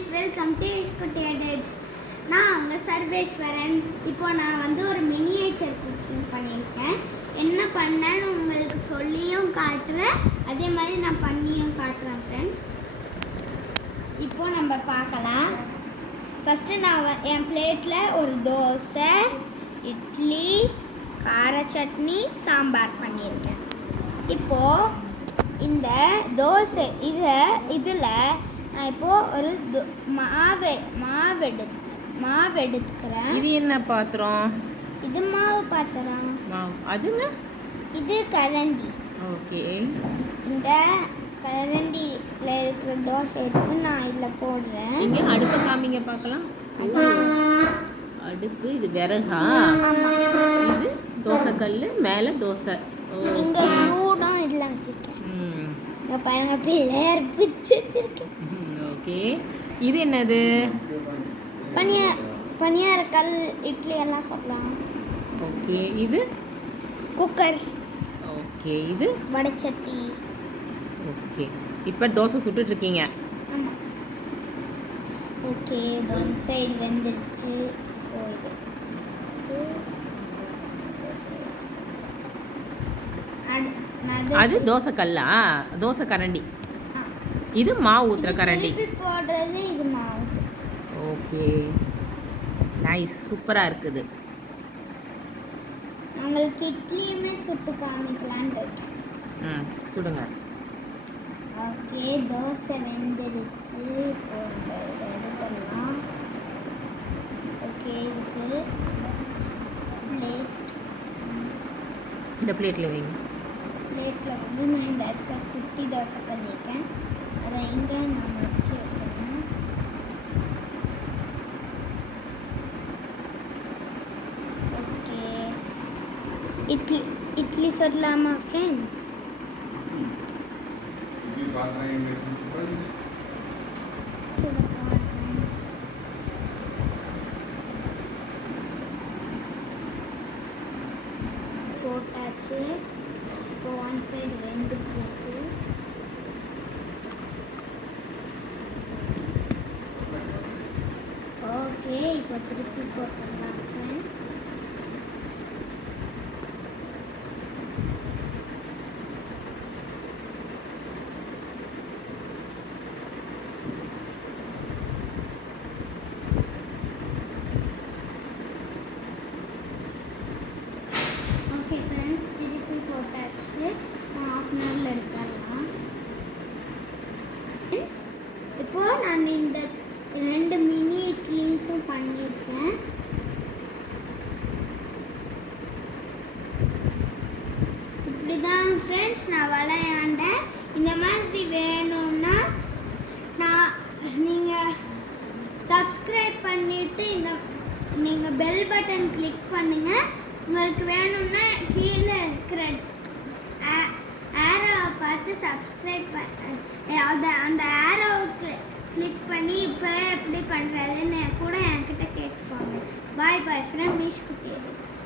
Friends, welcome to Eeshkutti edits. நான் உங்கள் சர்வேஸ்வரன். இப்போ நான் வந்து ஒரு மினியேச்சர் குக்கிங் பண்ணியிருக்கேன். என்ன பண்ணேன்னு உங்களுக்கு சொல்லியும் காட்டுறேன், அதே மாதிரி நான் பண்ணியும் காட்டுறேன் ஃப்ரெண்ட்ஸ். இப்போ நம்ம பார்க்கலாம். ஃபஸ்ட்டு நான் என் பிளேட்டில் ஒரு தோசை, இட்லி, கார சட்னி, சாம்பார் பண்ணியிருக்கேன். இப்போது இந்த தோசை இதில் நான் இப்போது ஒரு மாவு எடுத்துக்கிறேன். இது என்ன பாத்திரம்? இது மாவு பாத்திரம். அதுங்க இது கரண்டி. ஓகே. இந்த கரண்டியில் இருக்கிற தோசை எடுத்து நான் இதில் போடுறேன். இங்கே அடுப்பை காமிங்க பார்க்கலாம். அடுப்பு இது விறகா? இது தோசைக்கல், மேலே தோசை. இங்கே சூடம் இதில் வச்சுருக்கேன். இங்கே பாருங்க, பிள்ளையார் பிச்சு வச்சுருக்கேன். ஓகே. இது என்னது? பனியாரக்கல், இட்லி எல்லாம் சொல்லலாம். ஓகே. இது குக்கர். ஓகே. இது வடைச்சட்டி. ஓகே. இப்போ தோசை சுட்டுட்டு இருக்கீங்க. ஆமாம். ஓகே, ஒன் சைடு வெந்துருச்சு. அது தோசை கல்லா? தோசை கரண்டி. இது மாவு ஊற்றுற கரண்டி. போடுறது இது மாவு. ஓகே, நைஸ், சூப்பராக இருக்குது. உங்களுக்கு இட்லியுமே சுட்டு காமிக்கலான்னு இருக்கேன். சுடுங்க. ஓகே, தோசை வெந்துருச்சு. இப்போ எடுத்துடலாம். ஓகே, இதுக்கு பிளேட். இந்த பிளேட்டில் வைங்க. பிளேட்டில் வந்து நான் இந்த இடத்துல குட்டி தோசை பண்ணியிருக்கேன். அதை இங்கே நான் வச்சு வைக்கணும். ஓகே, இட்லி சொல்லலாமா ஃப்ரெண்ட்ஸ்? போட்டாச்சு. இப்போ ஒன் சைடு வெந்துட்டு இருக்கு. ஓகே, இப்போ திருப்பி போட்டுடலாம் ஃப்ரெண்ட்ஸ். ஓகே ஃப்ரெண்ட்ஸ், திருப்பி போட்டாச்சு. ஹாஃப் அன் ஹவரில் எடுத்துடலாம் ஃப்ரெண்ட்ஸ். இப்போது நான் இந்த 2 மினி இட்லிஸும் பண்ணியிருக்கேன். இப்படி தான் ஃப்ரெண்ட்ஸ் நான் விளையாண்டேன். இந்த மாதிரி வேணும்னா நீங்கள் சப்ஸ்கிரைப் பண்ணிவிட்டு நீங்கள் பெல் பட்டன் கிளிக் பண்ணுங்கள். உங்களுக்கு வேணும்னா கீழே இருக்கிற ஆரோவை பார்த்து சப்ஸ்கிரைப் அந்த ஆரோவுக்கு கிளிக் பண்ணி இப்போ எப்படி பண்ணுறதுன்னு கூட என்கிட்ட கேட்டுக்கோங்க. பாய் பாய் ஃப்ரெண்ட், ஈஷ்குட்டி எடிட்ஸ்.